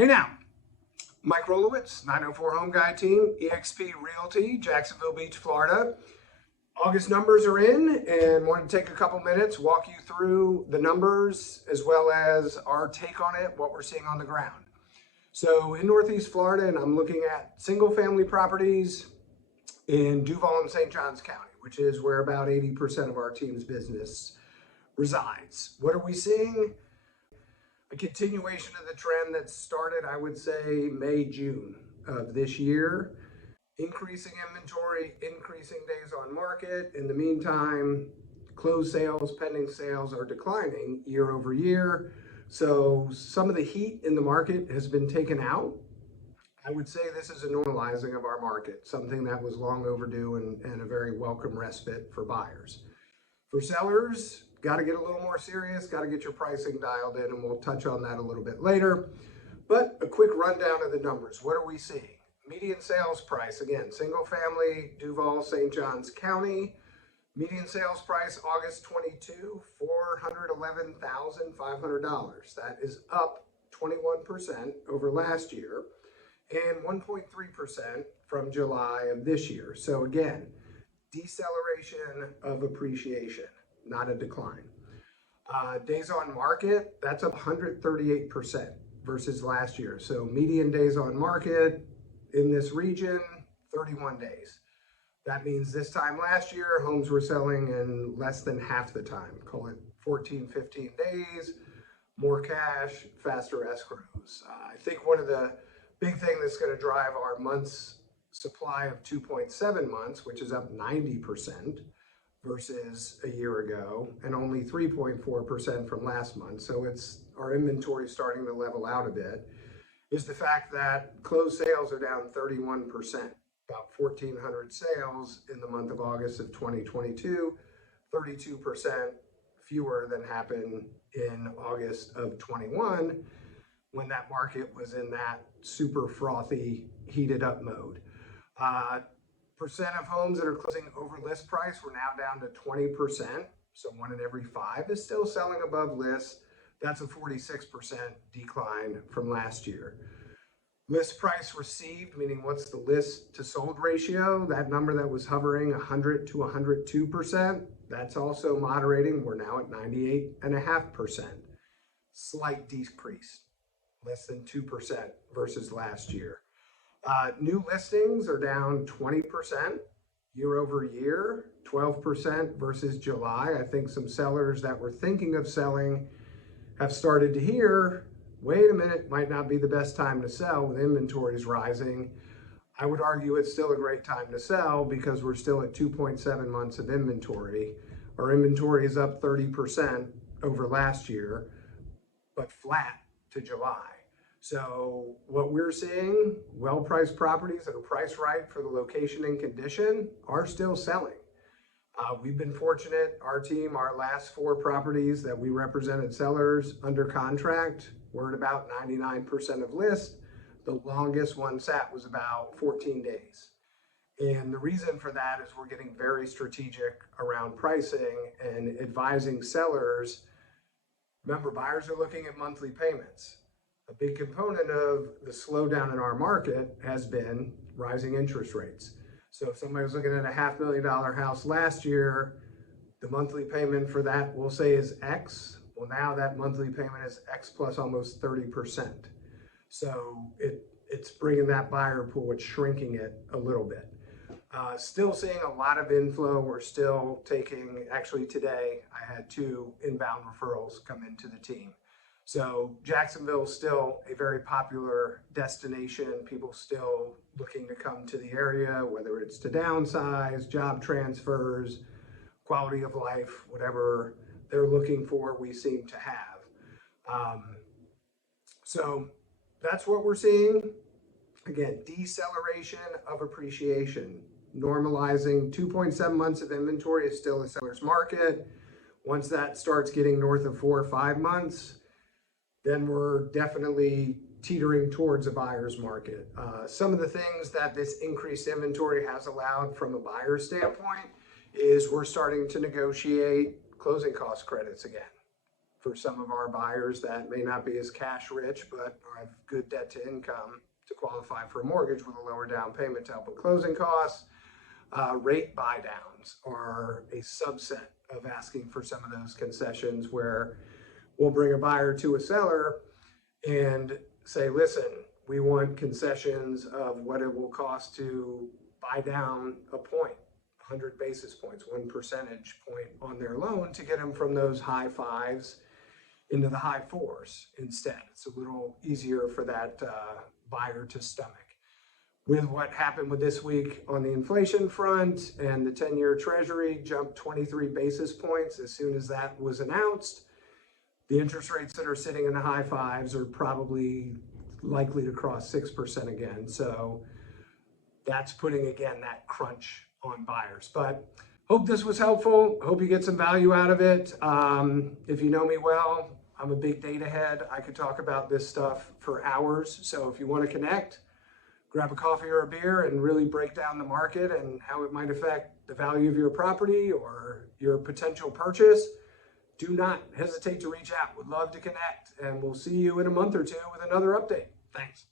Hey now, Mike Rolowitz, 904 Home Guy Team, eXp Realty, Jacksonville Beach, Florida. August numbers are in and want to take a couple minutes, walk you through the numbers as well as our take on it, what we're seeing on the ground. So in Northeast Florida, and I'm looking at single family properties in Duval and St County, which is where about 80% of our team's business resides. What are we seeing? A continuation of the trend that started, I would say, May, June of this year. Increasing inventory, increasing days on market. In the meantime, closed sales, pending sales are declining year over year. So some of the heat in the market has been taken out. I would say this is a normalizing of our market, something that was long overdue and a very welcome respite for buyers. For sellers, got to get a little more serious, got to get your pricing dialed in, and we'll touch on that a little bit later. But a quick rundown of the numbers. What are we seeing? Median sales price, again, single family, Duval, St. Johns County. Median sales price, August 22, $411,500. That is up 21% over last year and 1.3% from July of this year. So again, deceleration of appreciation, not a decline. Days on market, that's up 138% versus last year. So median days on market in this region, 31 days. That means this time last year, homes were selling in less than half the time. Call it 14, 15 days, more cash, faster escrows. I think one of the big things that's going to drive our months supply of 2.7 months, which is up 90% versus a year ago, and only 3.4% from last month. So it's our inventory starting to level out a bit, is the fact that closed sales are down 31%, about 1,400 sales in the month of August of 2022, 32% fewer than happened in August of 21, when that market was in that super frothy, heated up mode. Percent of homes that are closing over list price, we're now down to 20%. So 1 in every 5 is still selling above list. That's a 46% decline from last year. List price received, meaning what's the list to sold ratio, that number that was hovering 100 to 102%, that's also moderating. We're now at 98.5%. Slight decrease, less than 2% versus last year. New listings are down 20% year over year, 12% versus July. I think some sellers that were thinking of selling have started to hear, wait a minute, might not be the best time to sell with inventories rising. I would argue it's still a great time to sell because we're still at 2.7 months of inventory. Our inventory is up 30% over last year, but flat to July. So what we're seeing, well-priced properties that are priced right for the location and condition are still selling. We've been fortunate, our team, our last 4 properties that we represented sellers under contract were at about 99% of list. The longest one sat was about 14 days. And the reason for that is we're getting very strategic around pricing and advising sellers. Remember, buyers are looking at monthly payments. A big component of the slowdown in our market has been rising interest rates. So if somebody was looking at a $500,000 house last year, the monthly payment for that, we'll say, is X. Well, now that monthly payment is X plus almost 30%. So it's bringing that buyer pool, it's shrinking it a little bit. Still seeing a lot of inflow. We're still taking, actually today, I had 2 inbound referrals come into the team. So Jacksonville is still a very popular destination. People still looking to come to the area, whether it's to downsize, job transfers, quality of life, whatever they're looking for, we seem to have. So that's what we're seeing. Again, deceleration of appreciation. Normalizing 2.7 months of inventory is still a seller's market. Once that starts getting north of 4 or 5 months, then we're definitely teetering towards a buyer's market. Some of the things that this increased inventory has allowed from a buyer's standpoint is we're starting to negotiate closing cost credits again. for some of our buyers that may not be as cash rich, but have good debt to income to qualify for a mortgage with a lower down payment to help with closing costs. Rate buy downs are a subset of asking for some of those concessions, where we'll bring a buyer to a seller and say, listen, we want concessions of what it will cost to buy down a point, 100 basis points, 1 percentage point on their loan to get them from those high fives into the high fours instead. It's a little easier for that buyer to stomach. With what happened with this week on the inflation front, and the 10-year treasury jumped 23 basis points as soon as that was announced, the interest rates that are sitting in the high fives are probably likely to cross 6% again. So that's putting, again, that crunch on buyers. But hope this was helpful. Hope you get some value out of it. If you know me well, I'm a big data head. I could talk about this stuff for hours. So if you want to connect, grab a coffee or a beer and really break down the market and how it might affect the value of your property or your potential purchase, do not hesitate to reach out. Would love to connect, and we'll see you in a month or two with another update. Thanks.